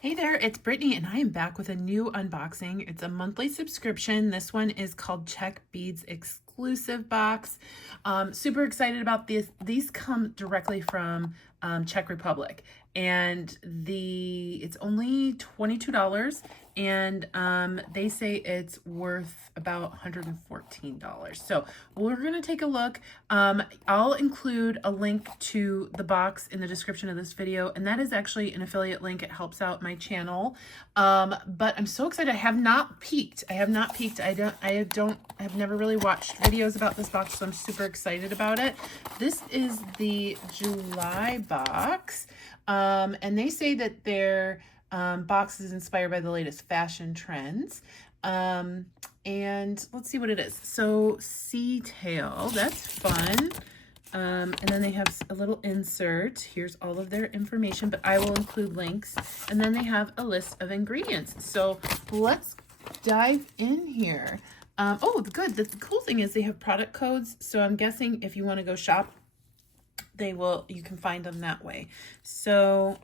Hey there, it's Brittany and I am back with a new unboxing. It's a monthly subscription. This one is called Czech Beads Exclusive Box. Super excited about this. These come directly from Czech Republic, and it's only $22, and they say it's worth about $114. So we're gonna take a look. I'll include a link to the box in the description of this video, and that is actually an affiliate link. It helps out my channel. But I'm so excited. I have not peeked. I've never really watched videos about this box, so I'm super excited about it. This is the July box. And they say that their box is inspired by the latest fashion trends. And let's see what it is. So sea tail, that's fun. And then they have a little insert. Here's all of their information, but I will include links. And then they have a list of ingredients. So let's dive in here. Oh, good. The cool thing is they have product codes. So I'm guessing if you want to go shop, you can find them that way. So,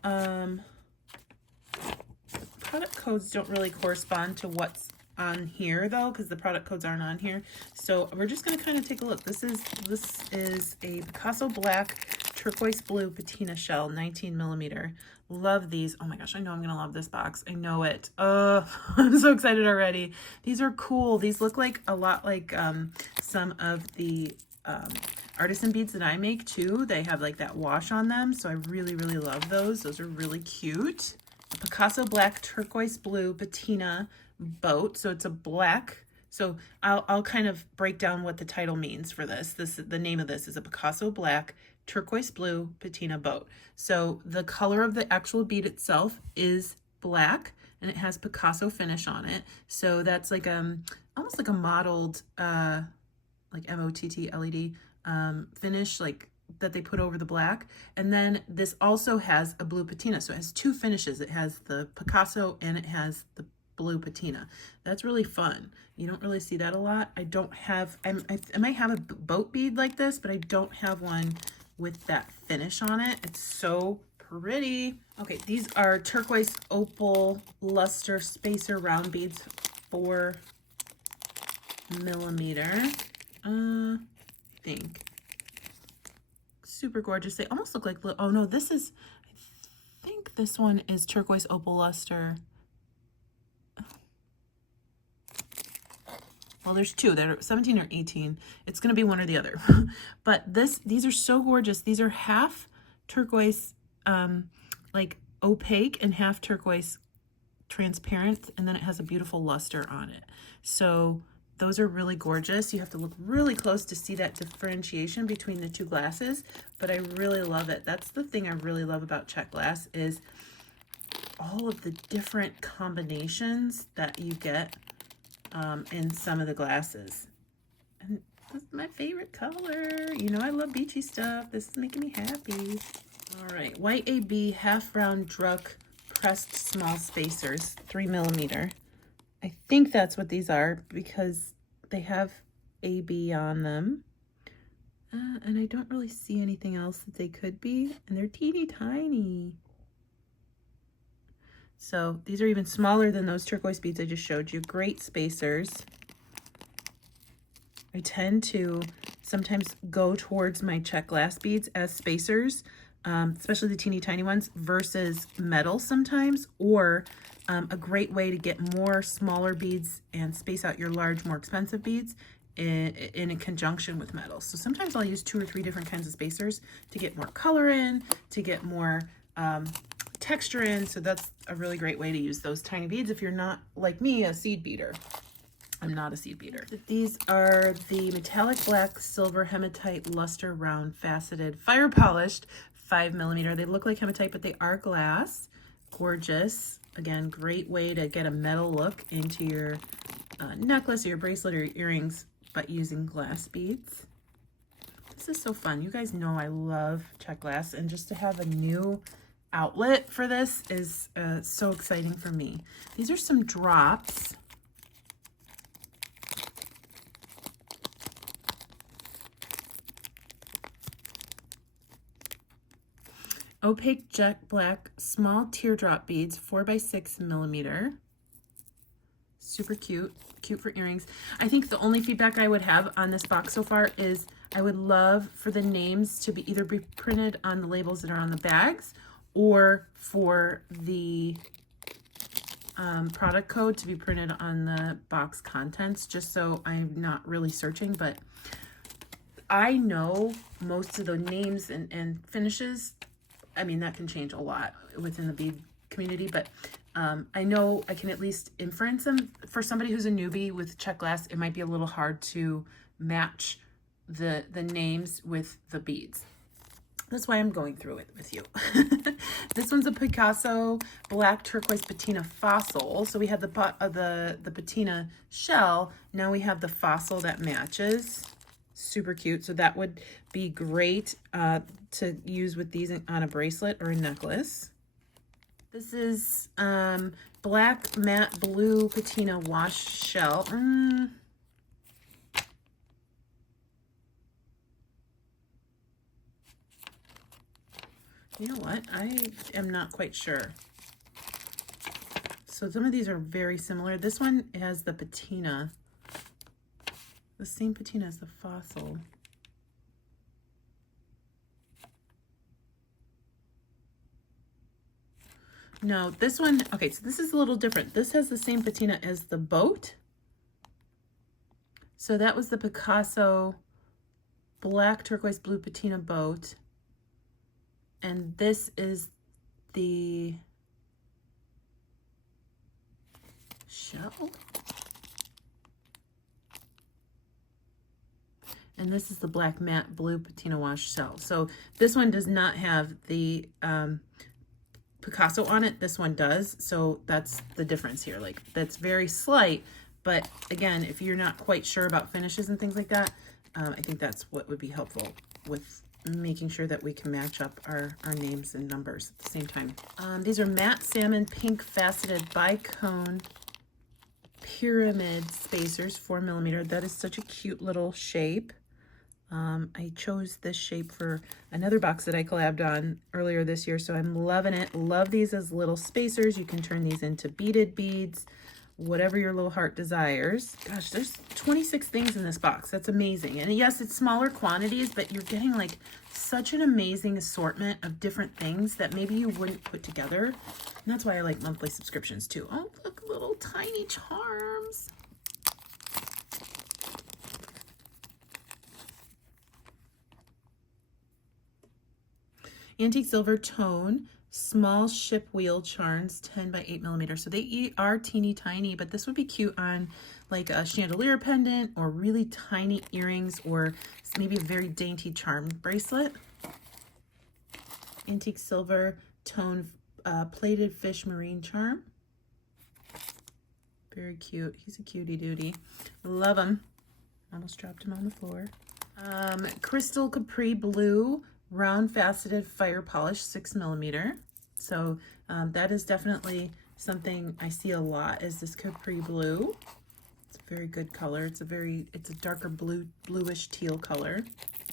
product codes don't really correspond to what's on here though, because the product codes aren't on here. So we're just going to kind of take a look. This is a Picasso black turquoise blue patina shell, 19 millimeter. Love these. Oh my gosh, I know I'm gonna love this box. I know it. I'm so excited already. These are cool. These look like a lot like some of the artisan beads that I make too. They have like that wash on them, so I really love those. Those are really cute. A Picasso black turquoise blue patina boat. So it's a black. So I'll kind of break down what the title means for this. The name of this is a Picasso black turquoise blue patina boat. So the color of the actual bead itself is black, and it has Picasso finish on it. So that's like almost like a mottled like MOTT LED finish, like that they put over the black. And then this also has a blue patina, so it has two finishes. It has the Picasso and it has the blue patina. That's really fun. You don't really see that a lot. I might have a boat bead like this, but I don't have one with that finish on it. It's so pretty. Okay, these are turquoise opal luster spacer round beads, 4 millimeter. I think. Super gorgeous. They almost look like, oh no, I think this one is turquoise opal luster. Well, there's two. They're 17 or 18. It's going to be one or the other. But these are so gorgeous. These are half turquoise, like opaque, and half turquoise transparent. And then it has a beautiful luster on it. So those are really gorgeous. You have to look really close to see that differentiation between the two glasses, but I really love it. That's the thing I really love about Czech glass, is all of the different combinations that you get in some of the glasses. And this is my favorite color. You know I love beachy stuff. This is making me happy. All right, white AB half round Druck pressed small spacers, 3 millimeter. I think that's what these are because they have AB on them. And I don't really see anything else that they could be. And they're teeny tiny. So these are even smaller than those turquoise beads I just showed you. Great spacers. I tend to sometimes go towards my Czech glass beads as spacers, especially the teeny tiny ones, versus metal sometimes, or a great way to get more smaller beads and space out your large, more expensive beads in a conjunction with metal. So sometimes I'll use 2 or 3 different kinds of spacers to get more color in, to get more texture in. So that's a really great way to use those tiny beads if you're not, like me, a seed beater. I'm not a seed beater. These are the metallic black silver hematite luster round faceted fire polished 5 millimeter. They look like hematite, but they are glass. Gorgeous. Again, great way to get a metal look into your necklace or your bracelet or your earrings, but using glass beads. This is so fun. You guys know I love Czech glass, and just to have a new outlet for this is so exciting for me. These are some drops. opaque jet black small teardrop beads, 4x6 millimeter. Super cute, cute for earrings. I think the only feedback I would have on this box so far is I would love for the names to be either be printed on the labels that are on the bags, or for the product code to be printed on the box contents, just so I'm not really searching. But I know most of the names and finishes. I mean, that can change a lot within the bead community, but I know I can at least inference them. For somebody who's a newbie with Czech glass, it might be a little hard to match the names with the beads. That's why I'm going through it with you. This one's a Picasso black turquoise patina fossil. So we have the patina shell. Now we have the fossil that matches. Super cute. So that would be great to use with these on a bracelet or a necklace. This is black matte blue patina wash shell. You know what? I am not quite sure. So some of these are very similar. This one has the patina. The same patina as the fossil. No, this one, okay, so this is a little different. This has the same patina as the boat. So that was the Picasso black turquoise blue patina boat. And this is the shell. And this is the black matte blue patina wash shell. So this one does not have the Picasso on it. This one does. So that's the difference here. Like, that's very slight. But again, if you're not quite sure about finishes and things like that, I think that's what would be helpful with making sure that we can match up our names and numbers at the same time. These are matte salmon pink faceted bicone pyramid spacers, 4 millimeter. That is such a cute little shape. I chose this shape for another box that I collabed on earlier this year, so I'm loving it. Love these as little spacers. You can turn these into beaded beads, whatever your little heart desires. Gosh, there's 26 things in this box. That's amazing. And yes, it's smaller quantities, but you're getting like such an amazing assortment of different things that maybe you wouldn't put together. And that's why I like monthly subscriptions too. Oh, look, little tiny charms. Antique silver tone, small ship wheel charms, 10 by 8 millimeter. So they are teeny tiny, but this would be cute on like a chandelier pendant or really tiny earrings, or maybe a very dainty charm bracelet. Antique silver tone plated fish marine charm. Very cute. He's a cutie dootie. Love him. Almost dropped him on the floor. Crystal capri blue round faceted fire polish, 6 millimeter. So that is definitely something I see a lot, is this capri blue. It's a very good color. It's a darker bluish teal color.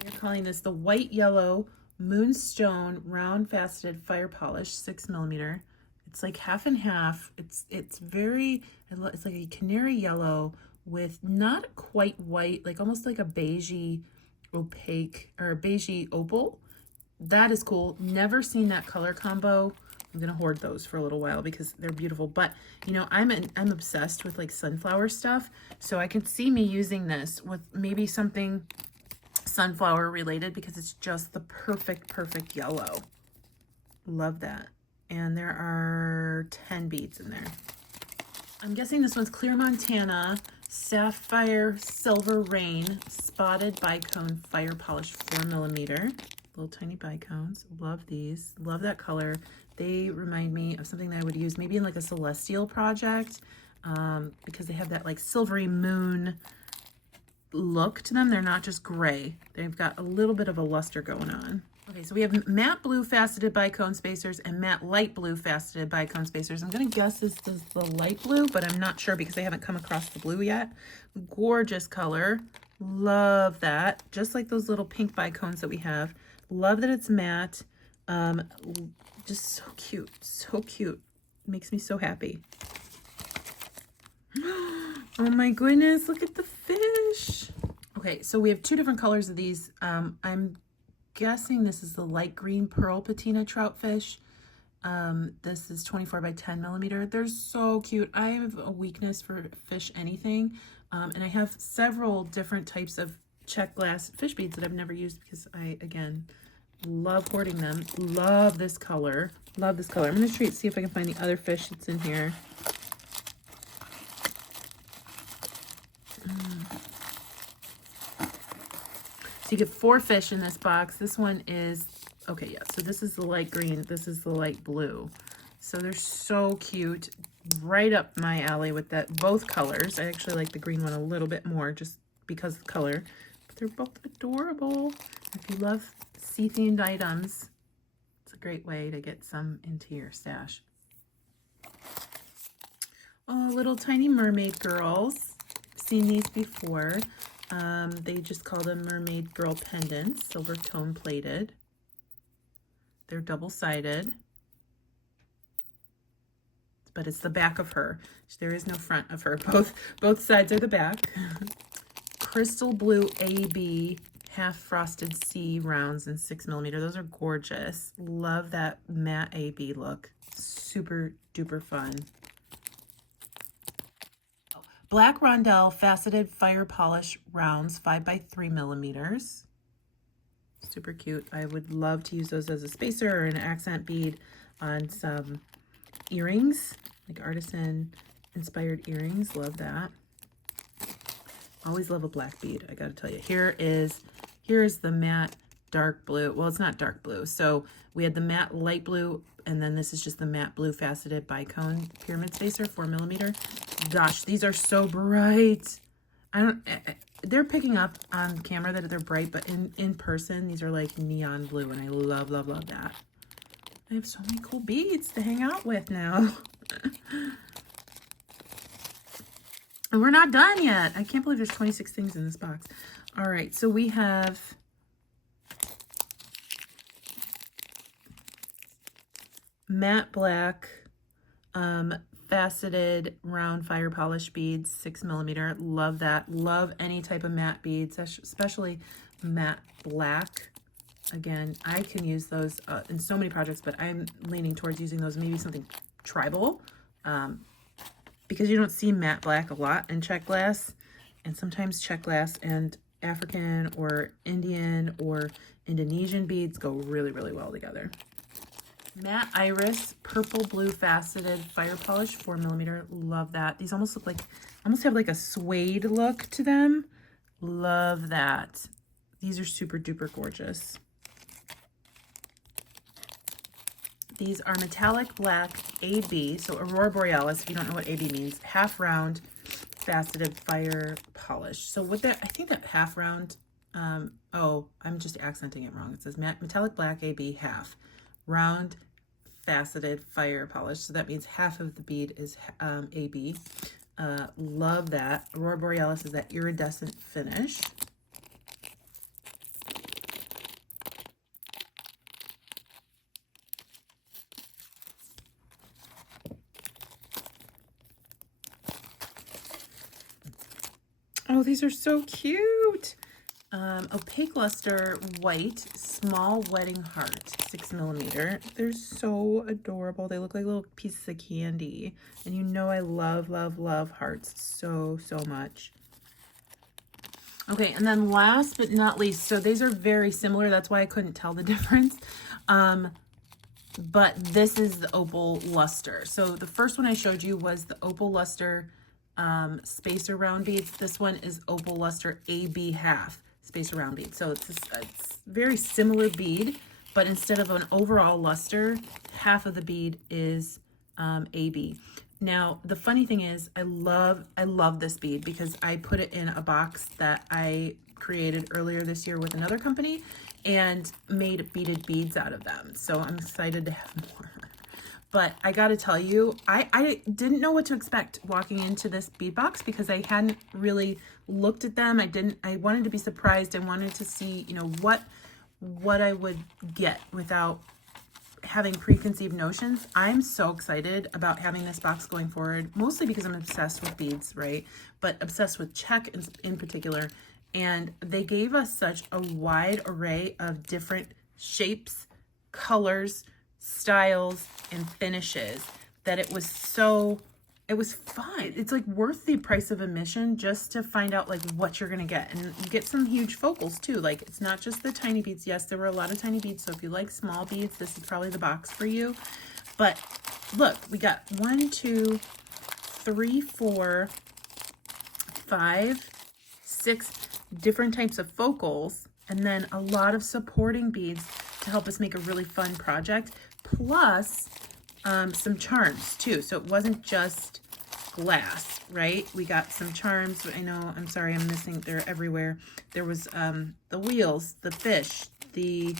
We're calling this the white yellow moonstone round faceted fire polish, 6 millimeter. It's like half and half. It's like a canary yellow with not quite white, like almost like a beigey opaque or a beigey opal. That is cool. Never seen that color combo. I'm gonna hoard those for a little while because they're beautiful. But you know, I'm obsessed with like sunflower stuff, so I can see me using this with maybe something sunflower related because it's just the perfect yellow. Love that. And there are 10 beads in there. I'm guessing this one's Clear Montana Sapphire Silver Rain Spotted Bicone Fire Polish, 4 millimeter. Little tiny bicones. Love these. Love that color. They remind me of something that I would use maybe in like a celestial project, because they have that like silvery moon look to them. They're not just gray. They've got a little bit of a luster going on. Okay, so we have matte blue faceted bicone spacers and matte light blue faceted bicone spacers. I'm gonna guess this is the light blue, but I'm not sure because I haven't come across the blue yet. Gorgeous color. Love that. Just like those little pink bicones that we have. Love that it's matte. Just so cute, so cute. Makes me so happy. Oh my goodness, look at the fish. Okay, so we have two different colors of these. I'm guessing this is the light green pearl patina trout fish. This is 24 by 10 millimeter. They're so cute. I have a weakness for fish anything. And I have several different types of Czech glass fish beads that I've never used because I, again, love hoarding them. Love this color. Love this color. I'm going to see if I can find the other fish that's in here. So you get 4 fish in this box. This one is, okay, yeah, so this is the light green. This is the light blue. So they're so cute. Right up my alley with that, both colors. I actually like the green one a little bit more just because of the color. But they're both adorable. If you love sea-themed items, it's a great way to get some into your stash. Oh, little tiny mermaid girls. I've seen these before. They just call them mermaid girl pendants, silver tone plated. They're double-sided, but it's the back of her. There is no front of her. Both sides are the back. Crystal blue AB half frosted sea rounds in 6 millimeter. Those are gorgeous. Love that matte AB look. Super duper fun. Black rondelle faceted fire polish rounds 5 by 3 millimeters. Super cute. I would love to use those as a spacer or an accent bead on some earrings, like artisan inspired earrings. Love that. Always love a black bead, I gotta tell you. Here is the matte dark blue. Well, it's not dark blue. So we had the matte light blue, and then this is just the matte blue faceted bicone pyramid spacer, 4 millimeter. Gosh, these are so bright. They're picking up on camera that they're bright, but in person, these are like neon blue, and I love, love, love that. I have so many cool beads to hang out with now. And we're not done yet. I can't believe there's 26 things in this box. All right, so we have matte black faceted round fire polish beads, 6 millimeter. Love that. Love any type of matte beads, especially matte black. Again, I can use those in so many projects, but I'm leaning towards using those, maybe something tribal, because you don't see matte black a lot in Czech glass, and sometimes Czech glass and African or Indian or Indonesian beads go really, really well together. Matte iris purple blue faceted fire polish, 4 millimeter. Love that. These almost look like, almost have like a suede look to them. Love that. These are super duper gorgeous. These are metallic black AB, so Aurora Borealis, if you don't know what AB means, half round faceted fire polish. So with that, I think that half round, oh, I'm just accenting it wrong. It says metallic black AB half round faceted fire polish. So that means half of the bead is AB. Love that. Aurora Borealis is that iridescent finish. Oh, these are so cute. Opaque luster white small wedding heart, 6 millimeter. They're so adorable. They look like little pieces of candy, and you know I love, love, love hearts so much. Okay, and then last but not least, so these are very similar. That's why I couldn't tell the difference. But this is the opal luster. So the first one I showed you was the opal luster spacer round beads. This one is opal luster AB half spacer round bead. So it's very similar bead, but instead of an overall luster, half of the bead is AB. Now the funny thing is, I love this bead because I put it in a box that I created earlier this year with another company and made beaded beads out of them. So I'm excited to have more. But I gotta tell you, I didn't know what to expect walking into this bead box because I hadn't really looked at them. I wanted to be surprised. I wanted to see, you know, what I would get without having preconceived notions. I'm so excited about having this box going forward, mostly because I'm obsessed with beads, right? But obsessed with Czech in particular. And they gave us such a wide array of different shapes, colors, styles, and finishes that it was fun. It's like worth the price of admission just to find out like what you're gonna get, and you get some huge focals too. Like it's not just the tiny beads. Yes, there were a lot of tiny beads, so if you like small beads, this is probably the box for you. But look, we got 1, 2, 3, 4, 5, 6 different types of focals, and then a lot of supporting beads to help us make a really fun project, plus some charms too. So it wasn't just glass, right? We got some charms. I know, I'm sorry, I'm missing, they're everywhere. There was the wheels, the fish, the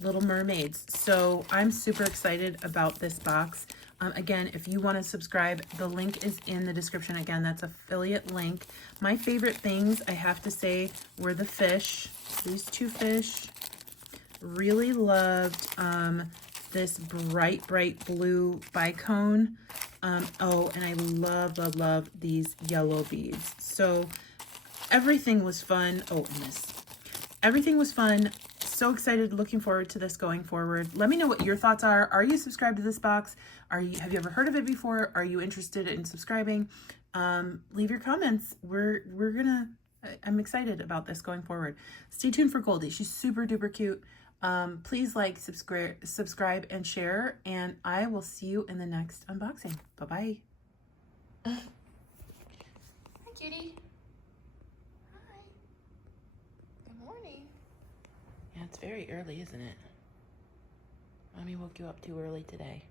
little mermaids. So I'm super excited about this box. Again, if you want to subscribe, the link is in the description. Again, that's affiliate link. My favorite things, I have to say, were the fish. These 2 fish. Really loved this bright blue bicone. Oh, and I love these yellow beads. So everything was fun. Oh, and this. Everything was fun. So excited, looking forward to this going forward. Let me know what your thoughts are. Are you subscribed to this box? Have you ever heard of it before? Are you interested in subscribing? Leave your comments. I'm excited about this going forward. Stay tuned for Goldie. She's super duper cute. Please like, subscribe, and share, and I will see you in the next unboxing. Bye-bye. Hi, cutie. Hi. Good morning. Yeah, it's very early, isn't it? Mommy woke you up too early today.